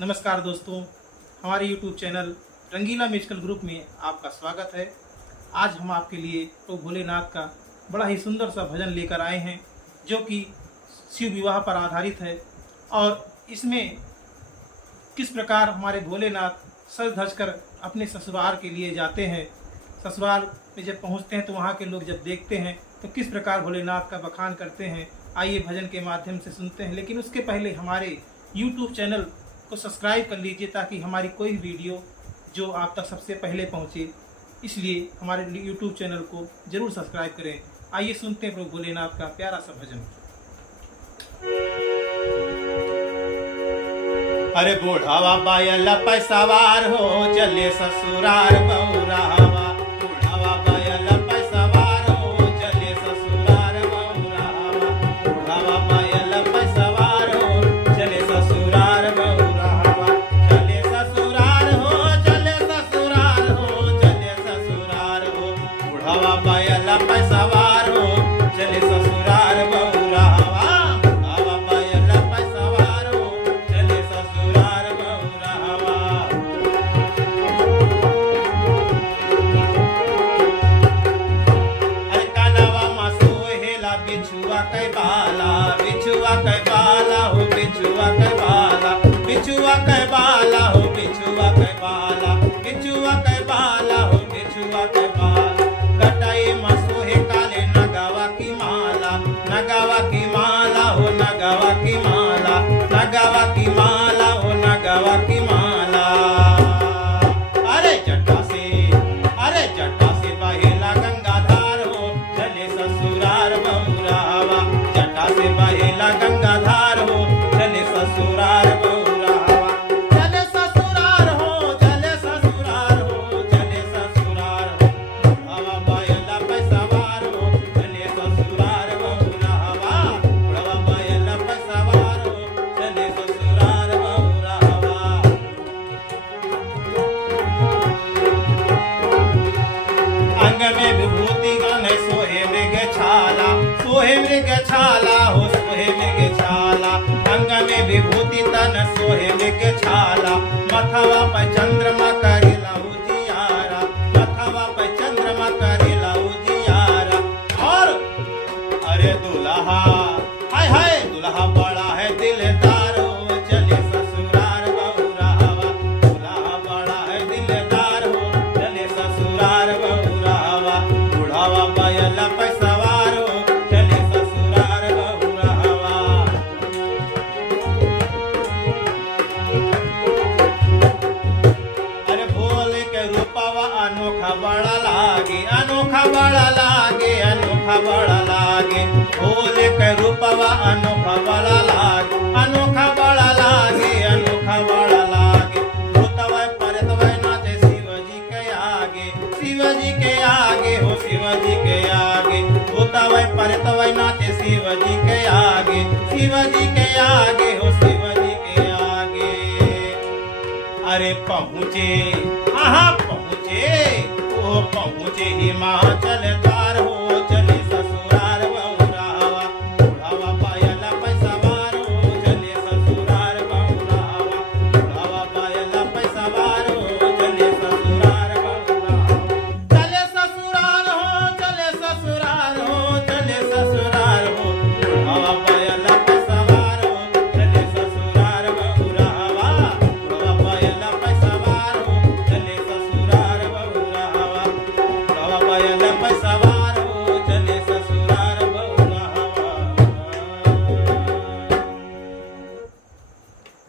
नमस्कार दोस्तों, हमारे YouTube चैनल रंगीला म्यूजिकल ग्रुप में आपका स्वागत है। आज हम आपके लिए तो भोलेनाथ का बड़ा ही सुंदर सा भजन लेकर आए हैं जो कि शिव विवाह पर आधारित है। और इसमें किस प्रकार हमारे भोलेनाथ सज धज कर अपने ससुराल के लिए जाते हैं, ससुराल में जब पहुंचते हैं तो वहां के लोग जब देखते हैं तो किस प्रकार भोलेनाथ का बखान करते हैं, आइए भजन के माध्यम से सुनते हैं। लेकिन उसके पहले हमारे YouTube चैनल को सब्सक्राइब कर लीजिए ताकि हमारी कोई वीडियो जो आप तक सबसे पहले पहुंचे, इसलिए हमारे YouTube चैनल को जरूर सब्सक्राइब करें। आइए सुनते हैं प्रभु भोलेनाथ का प्यारा सा भजन। अरे बूढ़ावा बायल पे सवार हो चले ससुरार बौरावा, बूढ़ावा बायल पे सवार हो चले ससुरार बौरावा, बूढ़ावा बायल पे सवार हो चले ससुरार बौरावा, चले ससुरार हो चले ससुरार हो चले ससुरार हो, बूढ़ावा बायल पे सवार हो चले ससुरार बौरावा, बूढ़ावा बायल पे सवार हो चले ससुरार बौरावा। अरे कानवा मा सोहेला बिछुआ कै बाला, बिछुआ कै बाला हो बिछुआ कै बाला, बिछुआ कै बाला हो बिछुआ कै बाला, बिछुआ कै बाला हो बिछुआ कै बाला, कटाई मा सोहे काले नगावा की माला, नगावा की माला हो नगावा की माला, नगावा की माला हो नगावा की माला। अरे जटा से बहेला गंगाधार हो चले ससुरार बौरावा, जटा से बहेला गंगाधार हो चले ससुरार बौरावा, चले ससुरार हो चले ससुरार हो चले ससुरार हो, बुढ़ावा बायला पे सवार हो चले ससुरार बौरावा, बुढ़ावा बायला पे सवार हो चले ससुरार बौरावा। अंग में विभूति गण सोहे मृग छाला, सोहे मृग छाला हो सोहे मृग छाला, अंग में विभूति तन सोहे मृग छाला, मथवा पर चंद्रमा करेला उजियारा, मथवा पर चंद्रमा करेला उजियारा। और अरे दुल्हा हाय हाय दुल्हा बड़ा है दिलदार हो चले ससुरार बौरावा, दुल्हा बड़ा है दिलदार हो चले ससुरार बौरावा, बुढ़ावा बायला पे सवार हो चले ससुरार बौरावा। अरे भोले के रूपवा अनोखा बड़ा लागे, अनोखा बड़ा लागे, अनोखा बड़ा लागे, भोले के रूपवा अनोखा बड़ा लागे, अनोखा बड़ा लागे, अनोखा बड़ा लागे, भूतवै परतवै नाचे शिवजी के आगे, शिवजी के आगे हो शिवजी के आगे, भूतवै परतवै नाचे शिवजी के आगे, शिवजी के आगे हो शिवजी के आगे। अरे पहुँचे, हाँ पहुँचे, ओ पहुँचे हिमाचल